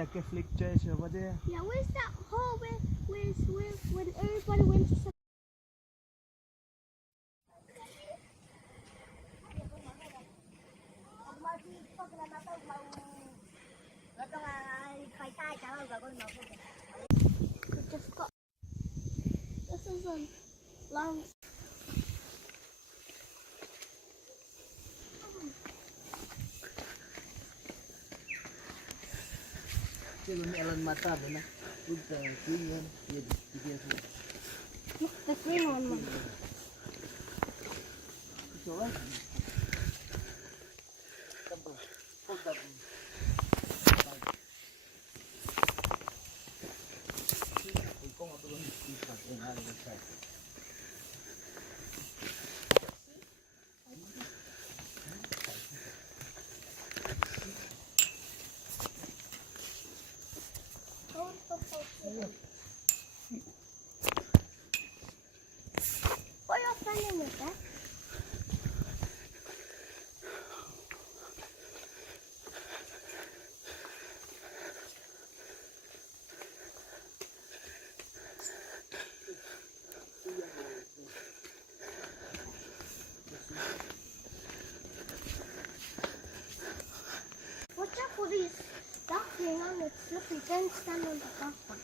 like a flick church over there. Yeah, where's that hole where when everybody went to some... Just got... This is a long... Chứ con mẹ lần mặt ta rồi nè. Cứ cứ hơn, kia thôi. Look, the green one. Chỗ ấy. Không tập. Con tôi đi phạt ở ngoài này. What are you standing with that? Watch out for these ducks hanging on the slippery. Don't stand on the duck one.